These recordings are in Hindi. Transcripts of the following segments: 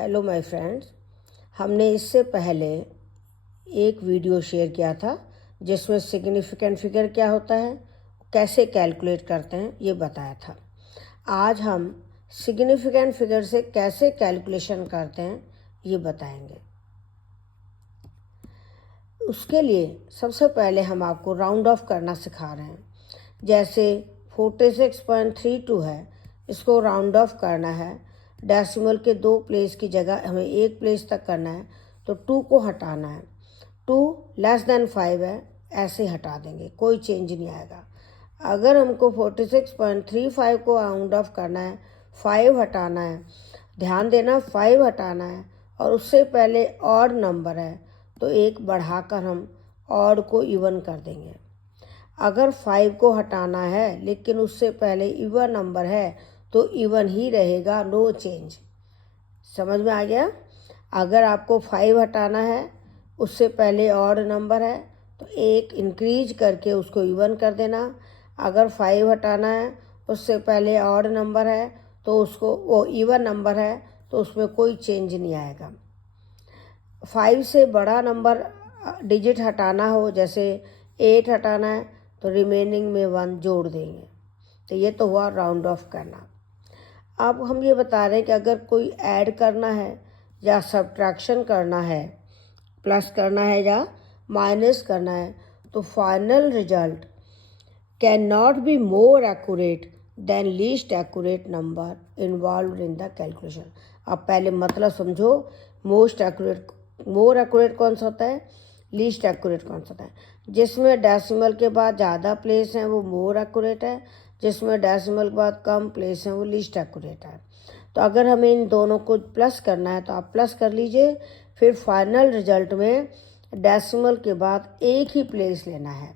Hello my friends. हमने इससे पहले एक वीडियो शेयर किया था जिसमें सिग्निफिकेंट फिगर क्या होता है, कैसे कैलकुलेट करते हैं, ये बताया था। आज हम सिग्निफिकेंट फिगर से कैसे कैलकुलेशन करते हैं ये बताएंगे। उसके लिए सबसे पहले हम आपको राउंड ऑफ करना सिखा रहे हैं। जैसे 46.32 है, इसको राउंड ऑफ करना है। डेसिमल के 2 प्लेस की जगह हमें 1 प्लेस तक करना है, तो 2 को हटाना है। 2 लेस देन 5 है, ऐसे हटा देंगे, कोई चेंज नहीं आएगा। अगर हमको 46.35 को राउंड ऑफ करना है, 5 हटाना है। ध्यान देना, 5 हटाना है और उससे पहले ऑड नंबर है तो एक बढ़ाकर हम ऑड को इवन कर देंगे। अगर 5 को हटाना है लेकिन उससे पहले इवन नंबर है तो इवन ही रहेगा, नो चेंज। समझ में आ गया? अगर आपको 5 हटाना है, उससे पहले ऑड नंबर है तो एक इंक्रीज करके उसको इवन कर देना। अगर 5 हटाना है, उससे पहले ऑड नंबर है तो उसको वो इवन नंबर है तो उसमें कोई चेंज नहीं आएगा। 5 से बड़ा नंबर डिजिट हटाना हो, जैसे 8 हटाना है तो रिमेनिंग में 1 जोड़ देंगे। तो ये तो हुआ राउंड ऑफ करना। अब हम ये बता रहे हैं कि अगर कोई ऐड करना है या सब्ट्रैक्शन करना है, प्लस करना है या माइनस करना है, तो final result can not be more accurate then least accurate number involve in the calculation. अब पहले मतलब समझो, मोर एक्यूरेट कौन सा होता है, लीस्ट एक्यूरेट कौन सा होता है। जिसमें डेसिमल के बाद ज़्यादा प्लेस हैं वो मोर एक्यूरेट है, जिसमें डेसिमल के बाद कम प्लेस हैं वो लीस्ट एक्यूरेट है। तो अगर हमें इन दोनों को प्लस करना है तो आप प्लस कर लीजिए। फिर फाइनल रिजल्ट में डेसिमल के बाद एक ही प्लेस लेना है,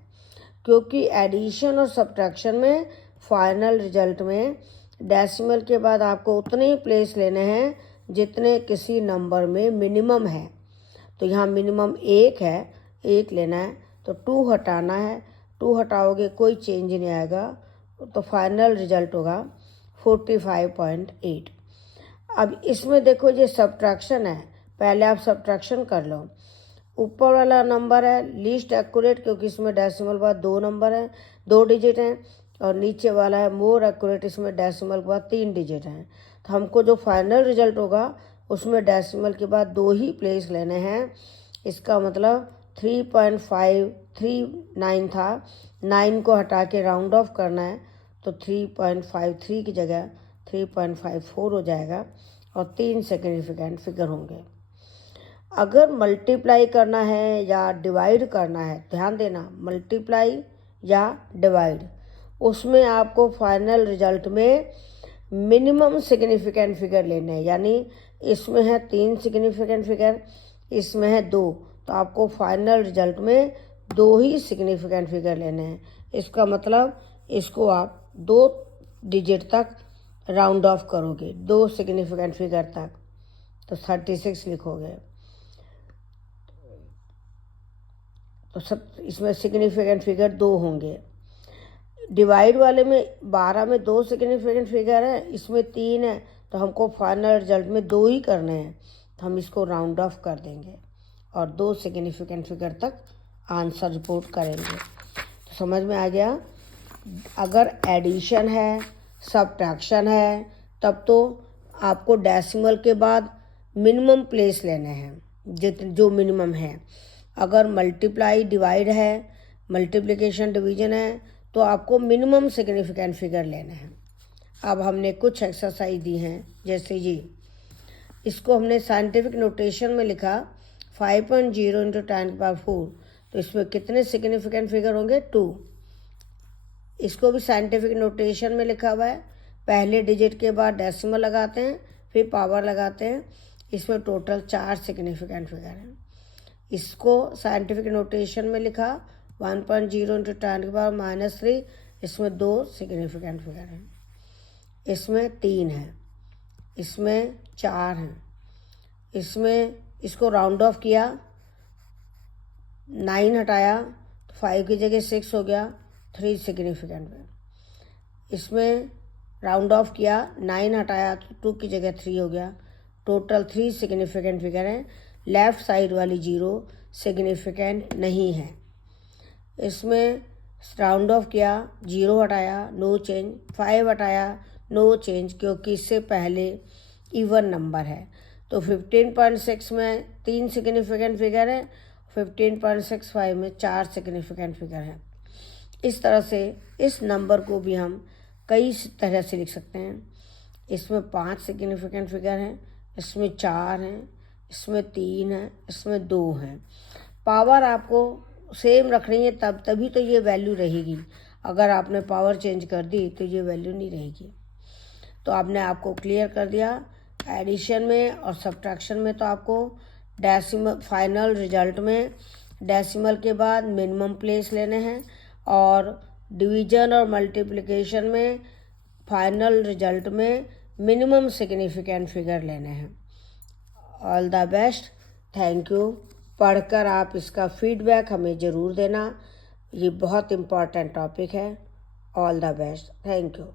क्योंकि एडिशन और सब्ट्रैक्शन में फाइनल रिजल्ट में डेसिमल के बाद आपको उतने ही प्लेस लेने हैं जितने किसी नंबर में मिनिमम है। तो यहाँ मिनिमम 1 है, 1 लेना है तो 2 हटाना है। 2 हटाओगे कोई चेंज नहीं आएगा, तो फाइनल रिजल्ट होगा 45.8। अब इसमें देखो, ये सब्ट्रैक्शन है, पहले आप सब्ट्रैक्शन कर लो। ऊपर वाला नंबर है लीस्ट एक्यूरेट, क्योंकि इसमें डेसिमल के बाद 2 नंबर हैं, 2 डिजिट हैं। और नीचे वाला है मोर एक्यूरेट, इसमें डेसिमल के बाद 3 डिजिट हैं। तो हमको जो फाइनल रिजल्ट होगा उसमें डेसिमल के बाद 2 ही प्लेस लेने हैं। इसका मतलब 3.539 था, 9 को हटा के राउंड ऑफ करना है तो 3.53 की जगह 3.54 हो जाएगा और 3 सिग्निफिकेंट फिगर होंगे। अगर मल्टीप्लाई करना है या डिवाइड करना है, ध्यान देना, मल्टीप्लाई या डिवाइड, उसमें आपको फाइनल रिजल्ट में मिनिमम सिग्निफिकेंट फिगर लेने हैं। यानी इसमें है 3 सिग्निफिकेंट फिगर, इसमें है 2, तो आपको फाइनल रिजल्ट में 2 ही सिग्निफिकेंट फिगर लेने हैं। इसका मतलब इसको आप 2 डिजिट तक राउंड ऑफ करोगे, 2 सिग्निफिकेंट फिगर तक, तो 36 लिखोगे। तो सब इसमें सिग्निफिकेंट फिगर 2 होंगे। डिवाइड वाले में 12 में 2 सिग्निफिकेंट फिगर है, इसमें 3 है, तो हमको फाइनल रिजल्ट में 2 ही करने हैं, तो हम इसको राउंड ऑफ कर देंगे और 2 सिग्निफिकेंट फिगर तक आंसर रिपोर्ट करेंगे। तो समझ में आ गया? अगर एडिशन है, सब्ट्रैक्शन है, तब तो आपको डेसिमल के बाद मिनिमम प्लेस लेने हैं जो मिनिमम है। अगर मल्टीप्लाई डिवाइड है, मल्टीप्लिकेशन डिवीजन है, तो आपको मिनिमम सिग्निफिकेंट फिगर लेना है। अब हमने कुछ एक्सरसाइज दी हैं, जैसे ये, इसको हमने साइंटिफिक नोटेशन में लिखा 5.0 इंटू 10⁴, तो इसमें कितने सिग्निफिकेंट फिगर होंगे? 2। इसको भी साइंटिफिक नोटेशन में लिखा हुआ है, पहले डिजिट के बाद डेसिमल लगाते हैं फिर पावर लगाते हैं। इसमें टोटल 4 सिग्निफिकेंट फिगर हैं। इसको साइंटिफिक नोटेशन में लिखा 1.0 इंटू 10⁻³ इसमें 2 सिग्निफिकेंट फिगर हैं, इसमें 3 हैं, इसमें 4 हैं। इसमें इसको राउंड ऑफ किया, 9 हटाया तो 5 की जगह 6 हो गया, 3 सिग्निफिकेंट है। इसमें राउंड ऑफ किया, 9 हटाया तो 2 की जगह 3 हो गया, टोटल 3 सिग्निफिकेंट फिगर हैं। लेफ़्ट साइड वाली 0 सिग्निफिकेंट नहीं है। इसमें राउंड ऑफ किया, 0 हटाया, नो चेंज, 5 हटाया, नो चेंज, क्योंकि इससे पहले इवन नंबर है। तो 15.6 में 3 सिग्निफिकेंट फिगर है, 15.65 में 4 सिग्निफिकेंट फिगर है। इस तरह से इस नंबर को भी हम कई तरह से लिख सकते हैं। इसमें 5 सिग्निफिकेंट फिगर हैं, इसमें 4 हैं, इसमें 3 हैं, इसमें 2 हैं। पावर आपको सेम रखनी है, तभी तो ये वैल्यू रहेगी। अगर आपने पावर चेंज कर दी तो ये वैल्यू नहीं रहेगी। तो आपने आपको क्लियर कर दिया। एडिशन में और सब्ट्रैक्शन में तो आपको डेसिमल फाइनल रिजल्ट में डेसिमल के बाद मिनिमम प्लेस लेने हैं, और डिवीजन और मल्टीप्लिकेशन में फाइनल रिजल्ट में मिनिमम सिग्निफिकेंट फिगर लेने हैं। All the best, thank you. पढ़कर आप इसका फीडबैक हमें ज़रूर देना, ये बहुत इम्पॉर्टेंट टॉपिक है। All the best, thank you.